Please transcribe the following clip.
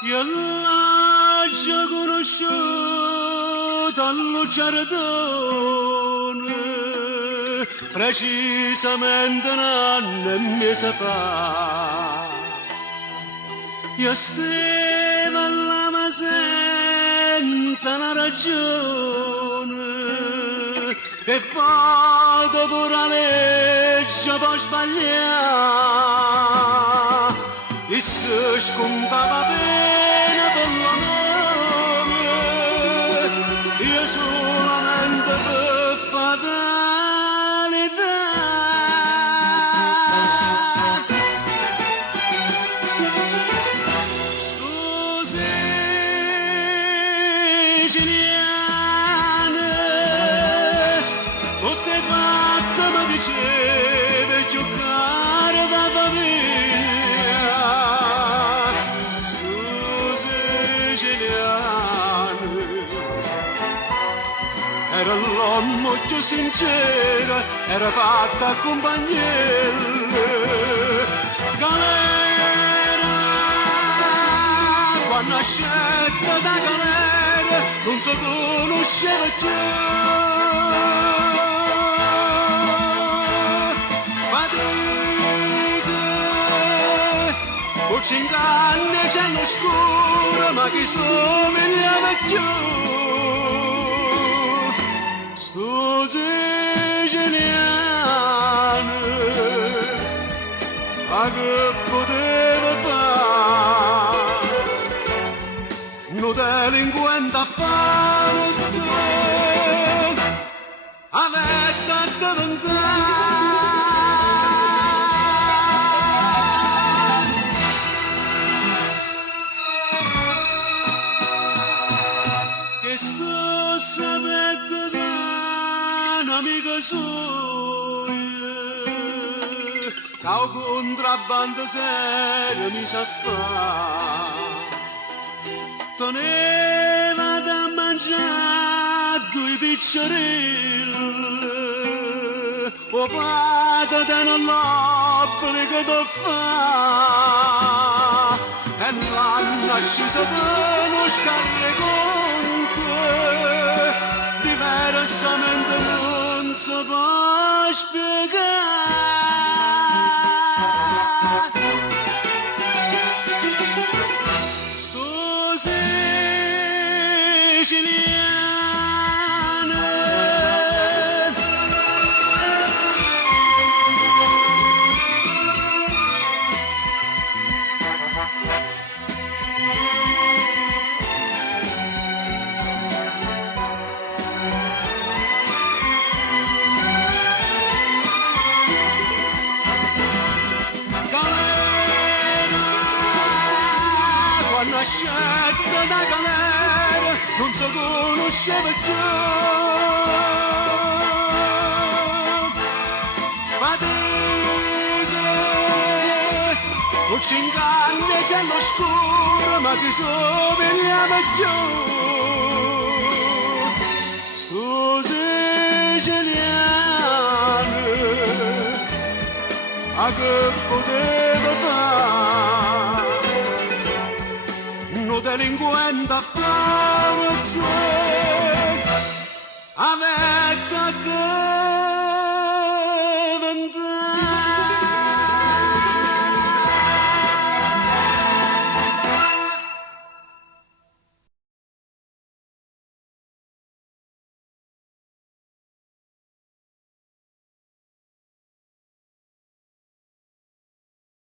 Io l'ho già conosciuto allo giardino, precisamente un anno e mese fa. Io stavo là ma senza una ragione, e vado pure a legge poi sbagliare. E se scontava bene per l'amore, io solamente per fatalità. Sto siciliano, tutte fatte mi diceva giocare da famiglia. Era l'uomo più sincero, era fatta compagnia. Galera, quando nascette da galera, non si conosceva più. Fatica, con 5 anni c'è l'oscuro, ma chi somigliava più. Sto siciliano, ma che poteva fare? Un delinquente a falso, avete a diventare. Che sto sapete da amico suo, che un contrabbando serio mi sa fare. Teneva da mangiare 2 piccerelli, o padre te non l'obbligo da fare. E l'hanno sceso per uno scarreconte, diversamente non si può spiegare. Sto siciliano, nascette da galera, non si conosceva più. Fatica, con 5 anni c'è l'oscuro, ma chi somigliava più. Sto siciliano, a che poteva fare? Un delinquente a falso, avete